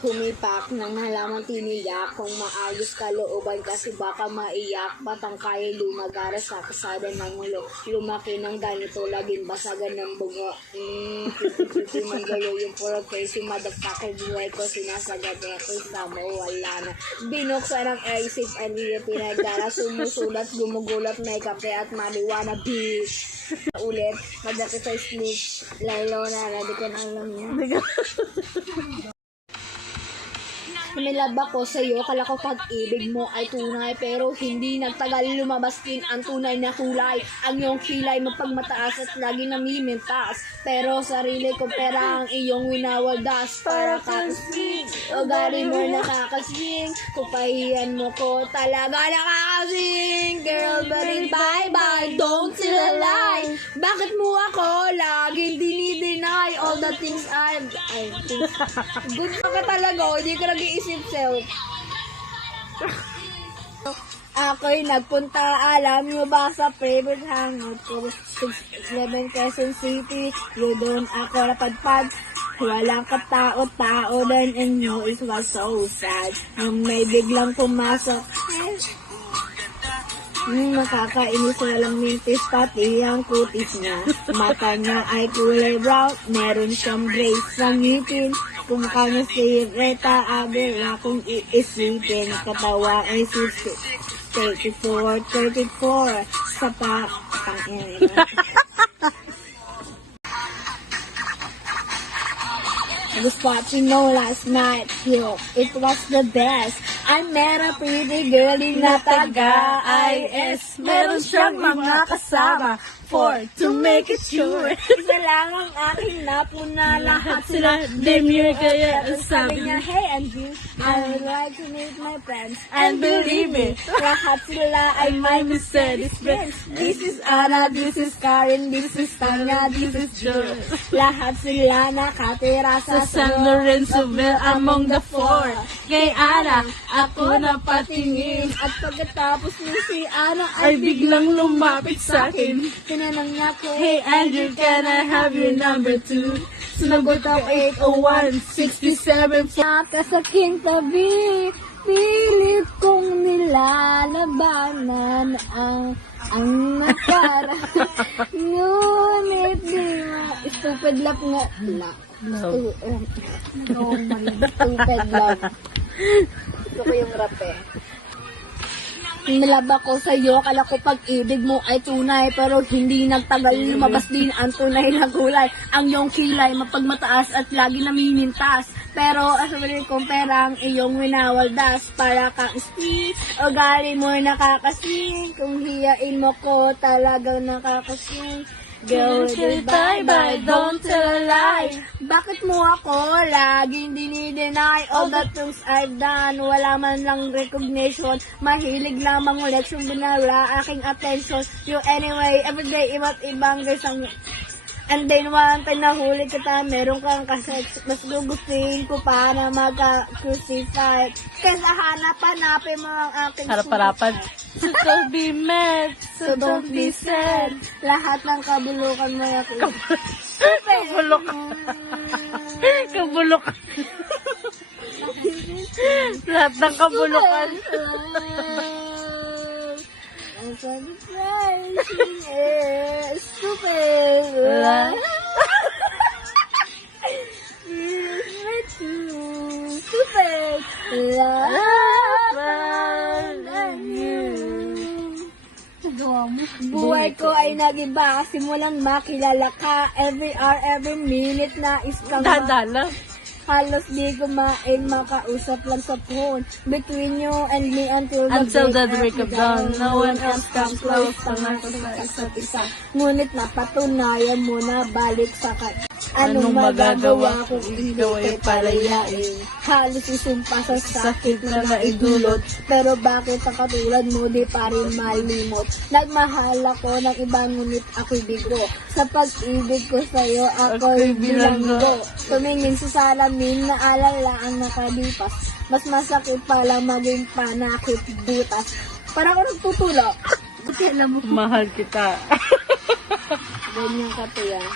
Humipak nang halamang tiniyak kung maayos kalooban kasi baka maiyak. Batang kaya lumagara sa kasada ng ulo. Lumaki ng ganito, laging basagan ng bungo. Titi manggalo yung puro crazy motherfucker. Buhay ko sinasagad ako sa mawala na. Binuksan ang isip and pinagdara. Sumusulat, gumugulat, may kape at marijuana. Bitch! Ulit, madaki sa sleep. Lalo na, di ko na alam yun. Lumilaba ko sa'yo, kala ko pag-ibig mo ay tunay, pero hindi nagtagal lumabas din ang tunay na kulay. Ang iyong kilay mapagmataas at lagi namimintas, pero sarili ko pera ang iyong winawaldas. Para kakasing, ugali mo nakakasing, kupahiyan mo ko talaga nakakasing. Girl, but bye-bye, don't tell a lie. Bakit mo ako laging dinideny all the things good ka talaga, hindi ka nag-iisip self. Ako'y nagpunta, alam nyo ba sa favorite hangout ko, 611 Quezon City, you doon ako napadpad. Walang katao-tao din inyo, it was so sad. Nung may biglang pumasok, makakainis walang mintis, pati ang kutis niya. Mata niya ay kulay brown, meron siyang brace sa ngipin. Kung kanya si Reta Abela, kung iisipin, katawa ay 34, sa pangin. I was watching last night, yo, it was the best. I met a pretty girl na taga-IS. Meron siyang mga kasama to make it sure. Isa lang ang aking napuna, lahat sila demure, kaya sabi niya, hey Angie, I would like to meet my friends. And believe me, lahat sila ay my Mercedes friends. This is Anna, this is Karen, this is Tanya, this is Joy. Lahat sila nakatira sa San Lorenzoville among the four. Kay Anna, ako napatingin. At pagkatapos ni si Anna ay biglang lumapit sa akin. Tinanong niya ko, hey Andrew, can I have your number 2? Sumagot ako 801-67. Nakasaking tabi, pilit kong nilalabanan ang nakara. Ngunit di stupid love nga. Stupid love. Gusto ko yung rap eh. Nilaba ko sa'yo, kala ko pag-ibig mo ay tunay, pero hindi nagtagal lumabas din ang tunay na kulay. Ang iyong kilay mapagmataas at lagi namimintas, pero asabihin kong pera ang iyong winawaldas. Para kang speed, ugali mo nakakasing, kung hiyain mo ko talagang nakakasing. Girl, bye-bye, don't tell a lie. Bakit mo ako laging dinideny all the things I've done? Wala man lang recognition, mahilig lamang leksyon, binala aking attention. You anyway, everyday iba't ibang guys ang. And then one time nahuli kita, meron kang kasex, mas gugustuhin ko pa na magka-crucify. Kaya hanap-hanapin mo ang aking harap-harapan. So don't be mad, so don't be sad. Lahat ng kabulukan mo ako. Kabulukan. Kabulukan. Lahat ng kabulukan. I'm so surprised. Stupid. Stupid. Buhay ko ay nag-iba kasi mulang makilala ka. Every hour, every minute na isang Dadala. halos di kumain, makausap lang sa phone. Between you and me until the break of dawn. No one else comes close. Pangalan sa isa't isa. Ngunit napatunayan mo na balik sa anong magagawa kung ikaw ay palayain? Halos isumpa sa sakit na naidulot, pero bakit ang katulad mo di pa rin malimot? Nagmahal ako ng iba, ngunit ako'y bigo. Sa pag-ibig ko sa'yo, ako'y bilanggo. Tumingin sa salamin na alala ang nakalipas. Mas masakit pala maging panakit butas. Parang ako nagtutulak. Buti alam mo. Mahal kita. Ganyan ka to yan.